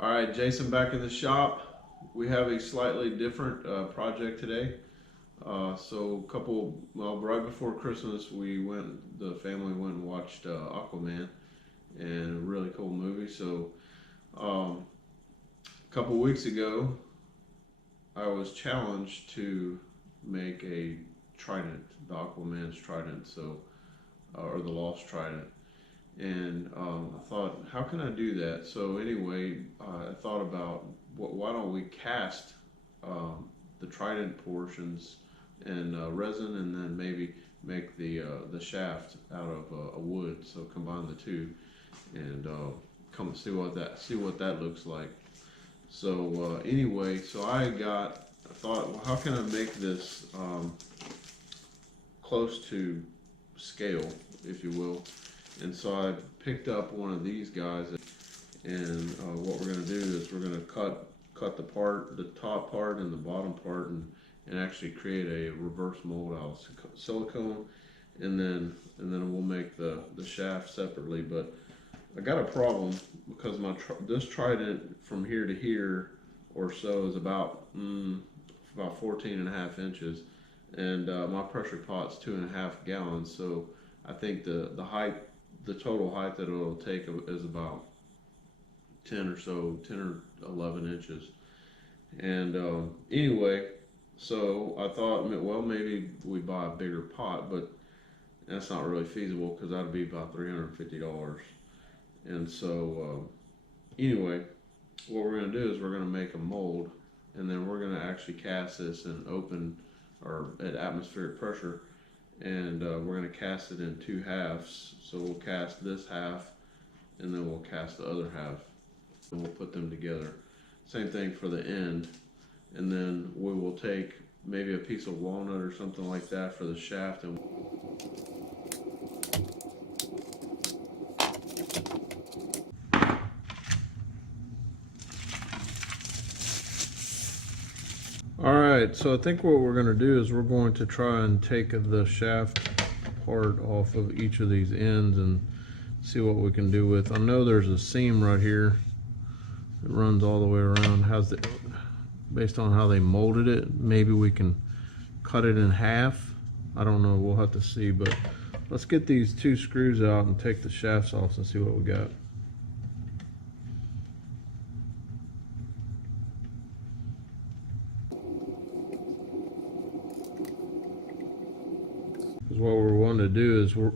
All right, Jason back in the shop. We have a slightly different project today. Right before Christmas, the family went and watched Aquaman, and a really cool movie. A couple weeks ago, I was challenged to make a trident, the Aquaman's trident, or the Lost Trident. And I thought, how can I do that? So anyway, I thought about why don't we cast the trident portions in resin, and then maybe make the shaft out of a wood. So combine the two, and come see what that looks like. So anyway, I thought, well, how can I make this close to scale, if you will? And so I picked up one of these guys, and what we're going to do is we're going to cut the top part and the bottom part, and actually create a reverse mold out of silicone, and then we'll make the shaft separately. But I got a problem because this trident from here to here or so is about 14.5 inches, and my pressure pot's 2.5 gallons. So I think the total height that it'll take is about 10 or 11 inches. And anyway, so I thought, well, maybe we buy a bigger pot, but that's not really feasible because that'd be about $350. And so anyway, what we're going to do is we're going to make a mold, and then we're going to actually cast this in open or at atmospheric pressure, and we're going to cast it in two halves. So we'll cast this half, and then we'll cast the other half, and we'll put them together. Same thing for the end, and then we will take maybe a piece of walnut or something like that for the shaft, and Alright, so I think what we're going to do is we're going to try and take the shaft part off of each of these ends and see what we can do with. I know there's a seam right here that runs all the way around. Based on how they molded it, maybe we can cut it in half. I don't know, we'll have to see, but let's get these two screws out and take the shafts off and see what we got. What we're wanting to do is we're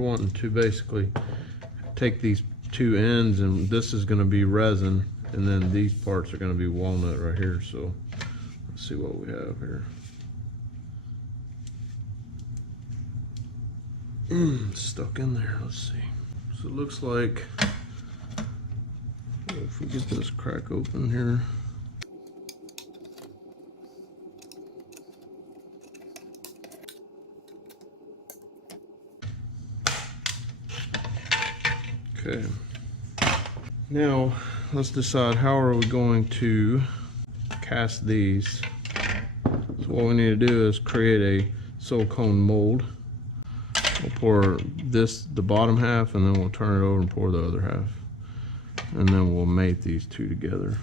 wanting to basically take these two ends, and this is going to be resin, and then these parts are going to be walnut right here. So let's see what we have here. Stuck in there. Let's see. So it looks like if we get this crack open here. Okay, now let's decide how are we going to cast these. So what we need to do is create a silicone mold. We'll pour the bottom half, and then we'll turn it over and pour the other half, and then we'll mate these two together.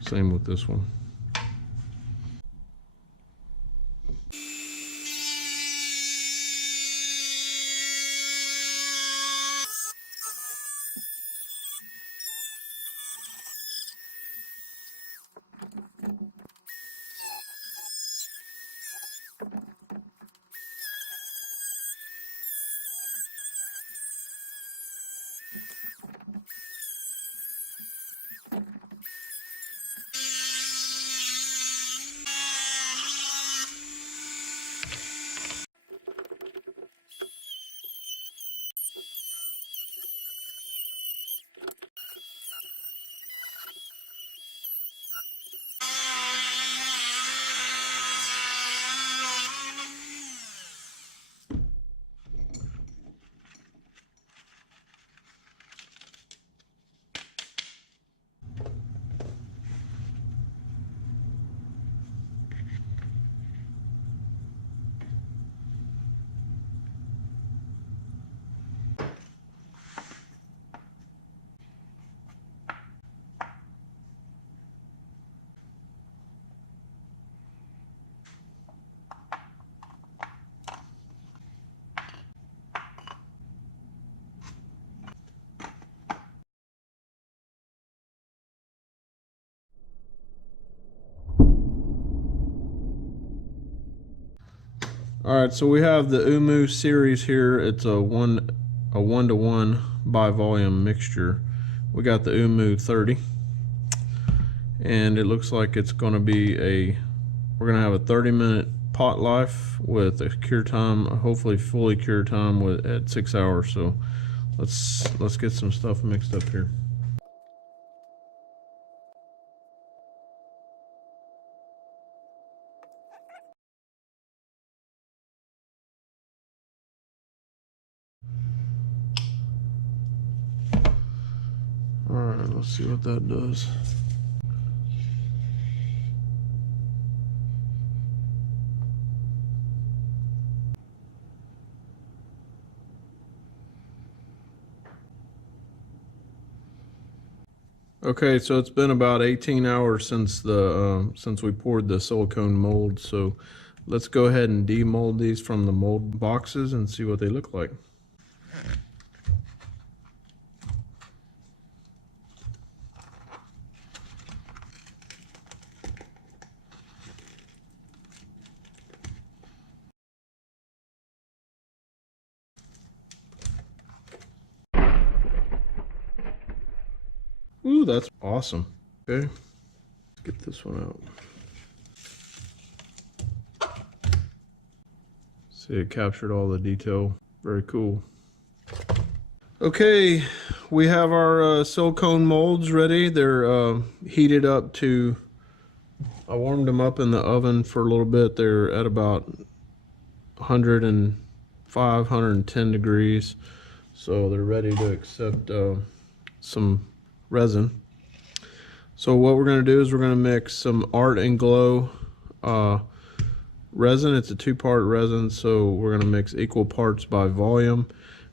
Same with this one. All right, so we have the Umu series here. It's a one-to-one by volume mixture. We got the Umu 30, and it looks like it's going to be we're going to have a 30-minute pot life with a cure time, hopefully fully cure time at 6 hours. So let's get some stuff mixed up here. All right, let's see what that does. Okay, so it's been about 18 hours since since we poured the silicone mold. So let's go ahead and demold these from the mold boxes and see what they look like. Ooh, that's awesome. Okay, let's get this one out. See, it captured all the detail. Very cool. Okay, we have our silicone molds ready. They're heated up to, I warmed them up in the oven for a little bit. They're at about 105, 110 degrees. So they're ready to accept some resin. So what we're going to do is we're going to mix some Art and Glow resin. It's a two-part resin, so we're going to mix equal parts by volume,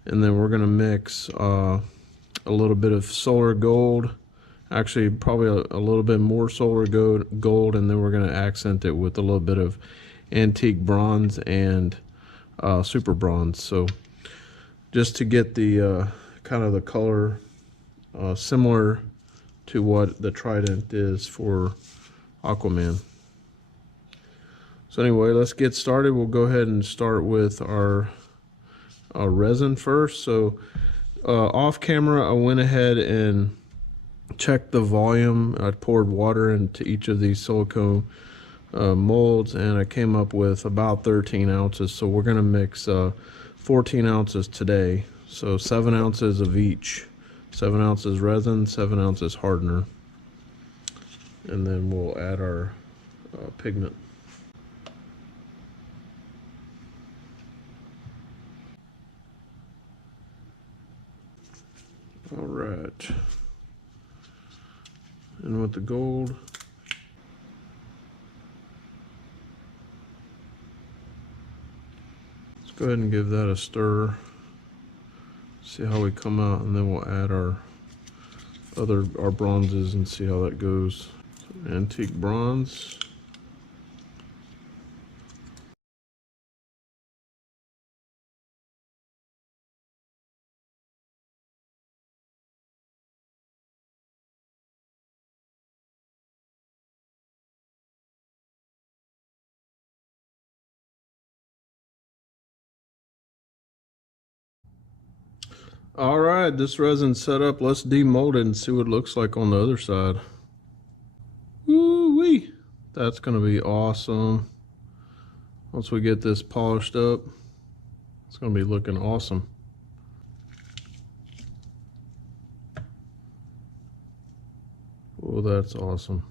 and then we're going to mix a little bit of solar gold, actually probably a little bit more solar gold, and then we're going to accent it with a little bit of antique bronze and super bronze. So just to get the kind of the color similar to what the Trident is for Aquaman. So anyway, let's get started. We'll go ahead and start with our resin first. So off camera, I went ahead and checked the volume. I poured water into each of these silicone molds, and I came up with about 13 ounces. So we're going to mix 14 ounces today. So 7 ounces of each. 7 ounces resin, 7 ounces hardener. And then we'll add our pigment. All right. And with the gold, let's go ahead and give that a stir. See how we come out, and then we'll add our bronzes and see how that goes. So antique bronze. All right, this resin's set up. Let's demold it and see what it looks like on the other side. Woo-wee! That's gonna be awesome. Once we get this polished up, it's gonna be looking awesome. Oh, that's awesome.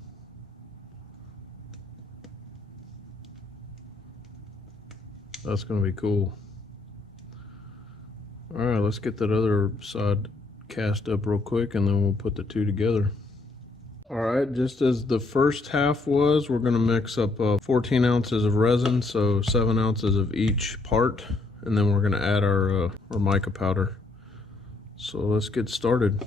That's gonna be cool. All right, let's get that other side cast up real quick, and then we'll put the two together. All right, just as the first half was, we're gonna mix up 14 ounces of resin, so 7 ounces of each part, and then we're gonna add our mica powder. So let's get started.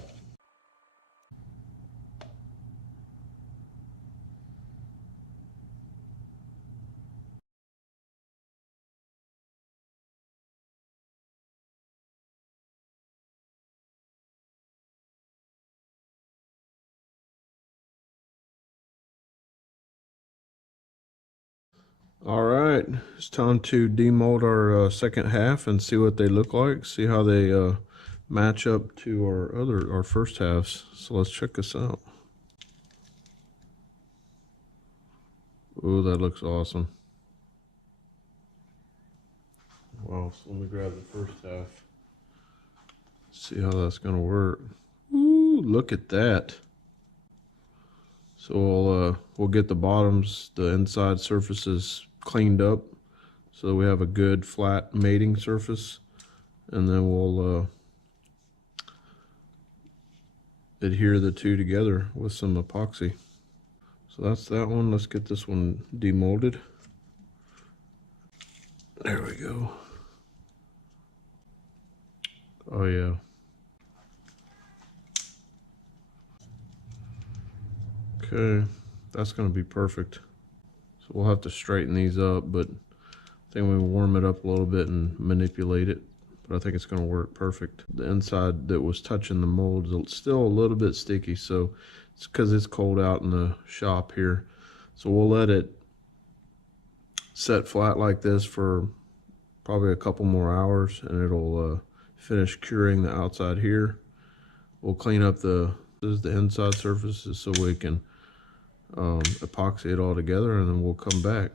All right, it's time to demold our second half and see what they look like. See how they match up to our first halves. So let's check this out. Oh, that looks awesome. Wow, so let me grab the first half. See how that's gonna work. Ooh, look at that. So we'll get the bottoms, the inside surfaces cleaned up, so we have a good flat mating surface, and then we'll adhere the two together with some epoxy. So that's that one. Let's get this one demolded. There we go. Oh yeah. Okay, that's gonna be perfect. So we'll have to straighten these up, but I think we warm it up a little bit and manipulate it. But I think it's gonna work perfect. The inside that was touching the mold is still a little bit sticky, so it's because it's cold out in the shop here. So we'll let it set flat like this for probably a couple more hours, and it'll finish curing the outside here. We'll clean up the inside surfaces so we can epoxy it all together, and then we'll come back.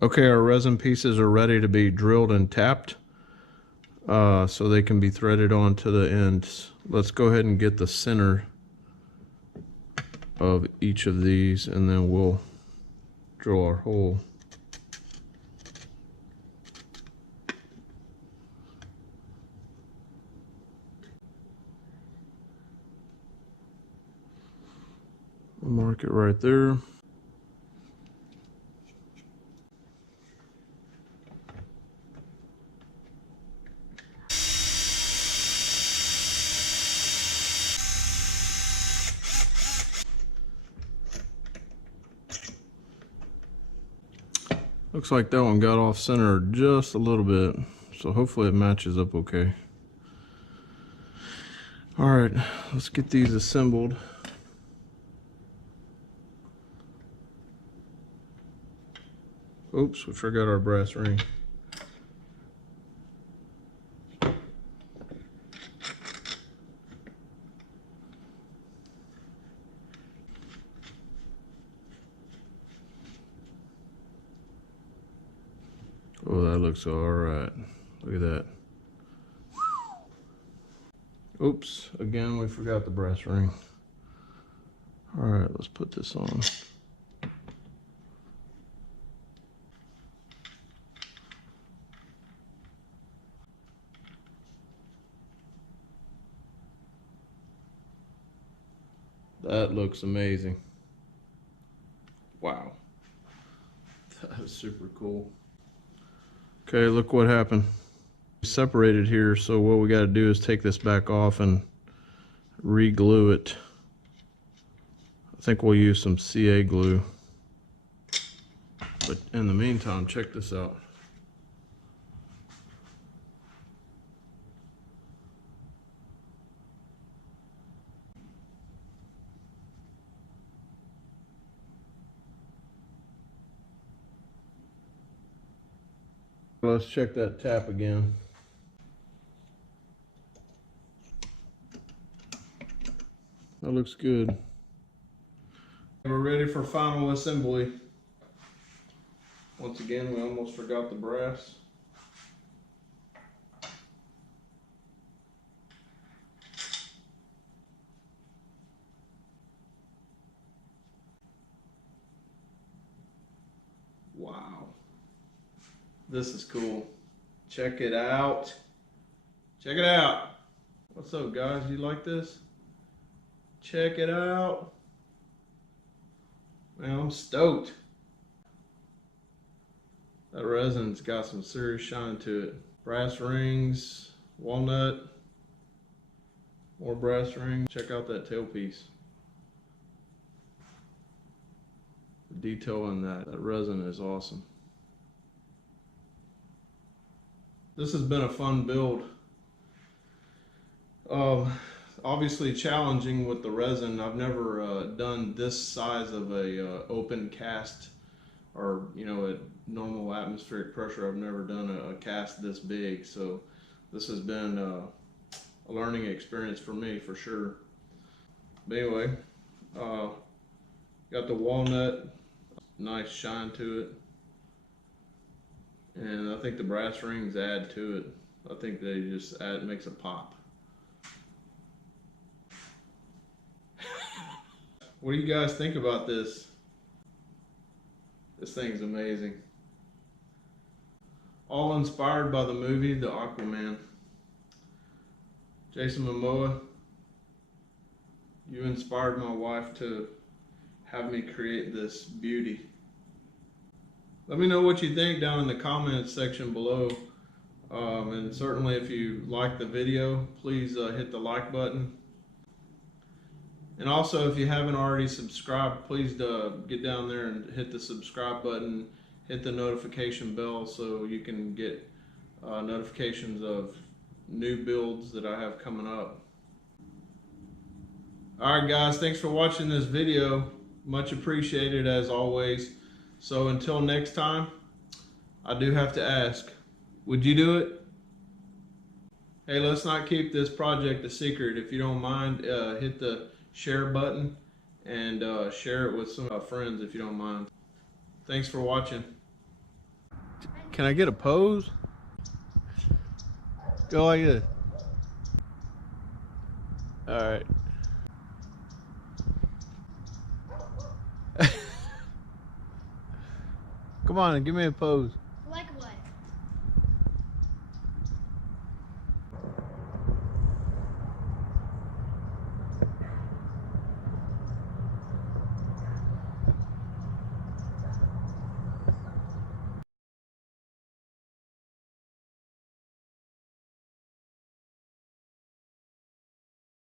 Okay, our resin pieces are ready to be drilled and tapped, so they can be threaded onto the ends. Let's go ahead and get the center of each of these, and then we'll drill our hole. I'll mark it right there. Looks like that one got off center just a little bit, so hopefully it matches up okay. All right, let's get these assembled. Oops, we forgot our brass ring. Oh, that looks all right. Look at that. Oops, again, we forgot the brass ring. All right, let's put this on. That looks amazing. Wow. That is super cool. Okay, look what happened. Separated here, so what we got to do is take this back off and re-glue it. I think we'll use some CA glue. But in the meantime, check this out. Let's check that tap again. That looks good. We're ready for final assembly. Once again, we almost forgot the brass. Wow. This is cool. Check it out. Check it out. What's up, guys? You like this? Check it out. Man, I'm stoked. That resin's got some serious shine to it. Brass rings, walnut, more brass rings. Check out that tailpiece. The detail in that resin is awesome. This has been a fun build. Obviously challenging with the resin. I've never done this size of a open cast, or at normal atmospheric pressure. I've never done a cast this big, so this has been a learning experience for me for sure. But anyway, got the walnut, nice shine to it, and I think the brass rings add to it. I think they just add, makes a pop. What do you guys think about this? This thing's amazing. All inspired by the movie, The Aquaman. Jason Momoa, you inspired my wife to have me create this beauty. Let me know what you think down in the comments section below. And certainly if you like the video, please hit the like button. And also, if you haven't already subscribed, please get down there and hit the subscribe button, hit the notification bell so you can get notifications of new builds that I have coming up. Alright guys, thanks for watching this video. Much appreciated as always. So until next time, I do have to ask, would you do it? Hey, let's not keep this project a secret. If you don't mind, hit the share button and share it with some friends if you don't mind. Thanks for watching. Can I get a pose? Go like this. Alright. Come on and give me a pose.